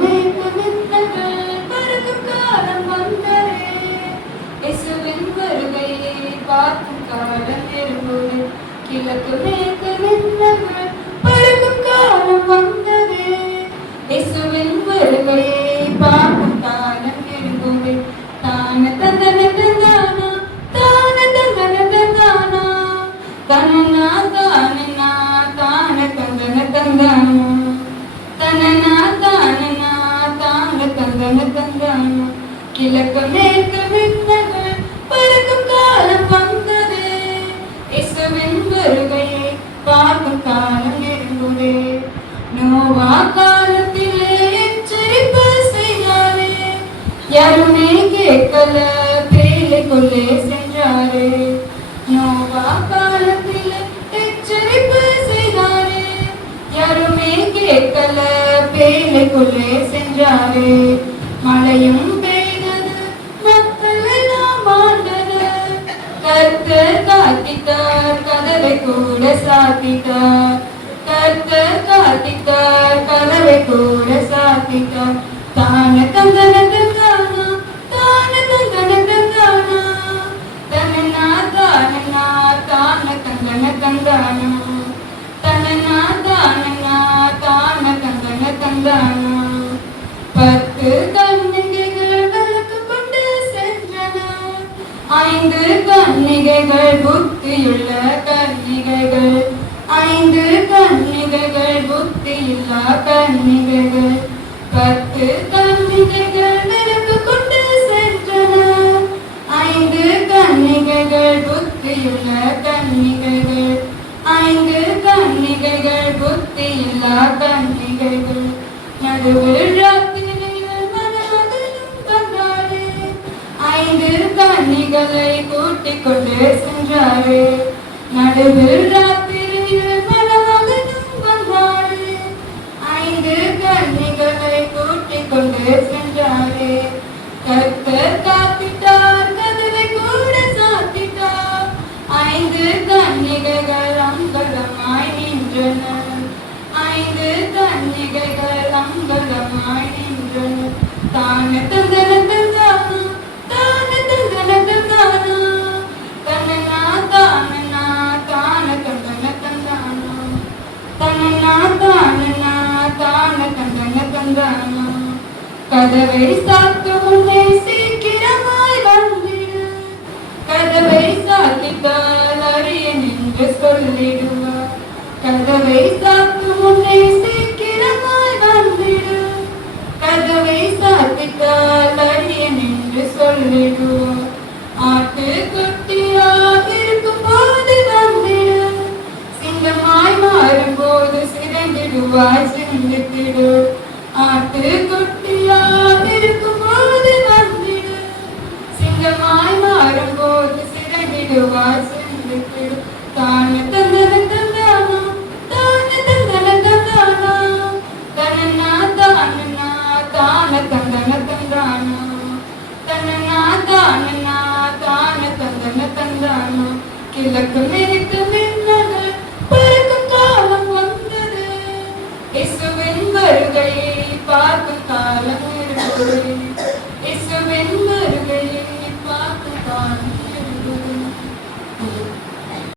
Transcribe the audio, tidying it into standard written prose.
மேய்க்கும் வித்தகள் பறக்கும் காலம் வந்ததே. இயேசுவின் வருகையை பார்க்கும் காலம் நெருங்குதே. கிழக்கு மேற்கு வித்தகள் பறக்கும் காலம் வந்ததே. இயேசுவின் வருகையை பார்க்கும் காலம் நெருங்குதே. தான தந்தன தந்தானா தான தந்தன தந்தானா தனனா தானனா தான தந்தன தந்தானா தனனா தானனா தான தந்தன தந்தானா. கிழக்கு மேற்கு வித்தகள் பறக்கும் காலம் வந்ததே. இயேசுவின் வருகையை பார்க்கும் காலம் நெருங்குதே. நோவா காலத்திலே எச்சரிப்பு செய்தாரே, யாருமே கேட்கல பேழைக்குள்ளே சென்றாரே. நோவா காலத்திலே எச்சரிப்பு செய்தாரே, யாருமே கேட்கல பேழைக்குள்ளே சென்றாரே. மழையும் பெய்தது மக்கள் எல்லாம் ஆண்டது. கர்த்தர் காத்திட்டார் கதவை கூட சாத்திட்டார். கர்த்தர் காத்திட்டார் கதவை கூட சாத்திட்டார். தான தந்தன தந்தானா தான தந்தன தந்தானா தனனா தானனா தான தந்தன தந்தானா தனனா தானனா தான தந்தன தந்தானா. 10 கன்னிகைகள் விளக்கு கொண்டு சென்றன. 5 கன்னிகைகள் புத்தியுள்ள கன்னிகைகள். 5 கன்னிகைகள் புத்தியில்லா கன்னிகைகள். 10 கன்னிகைகள் விளக்கு கொண்டு சென்றன. 5 கன்னிகைகள் புத்தியுள்ள கன்னிகைகள். 5 கன்னிகைகள் புத்தியில்லா கன்னிகைகள். நடுவில் ராத்திரியில் மணமகனும் வந்தாரே. 5 கன்னிகளை கூட்டிக் கொண்டு சென்றாரே. நடுவில் ராத்திரியில் மணமகனும் வந்தாரே. 5 கன்னிகளை கூட்டிக் கொண்டு சென்றாரே. கர்த்தர் காத்திட்டார் கதவை கூட சாத்திட்டார். 5 கன்னிகைகள் அம்பலமாய் நின்றன. 5 கன்னிகைகள் அம்பலமாய் நின்றன. தான தந்தன தந்தானா தான தந்தன தந்தானா தனனா தானனா தான தந்தன தந்தானா தனனா தானனா தான தந்தன தந்தானா. கதவை சாத்தும் முன்னே சீக்கிரமாய் வந்திடு. கதவை சாத்திட்டால் அறியேன் என்று சொல்லிடுவார். கதவை சாத்தும் முன்னே சீக்கிரமாய் வந்திடு. கதவை சாத்திட்டால் அறியேன் என்று சொல்லிடுவார். ஆட்டு குட்டியாக இருக்கும் போது வந்திடு. சிங்கமாய் மாறும் போது சிதைந்திடுவாய் சிந்தித்திடு. ஆட்டு குட்டியாக இருக்கும் போது வந்திடு. சிங்கமாய் மாறும் போது சிதைந்திடுவாய் சிந்தித்திடு. தான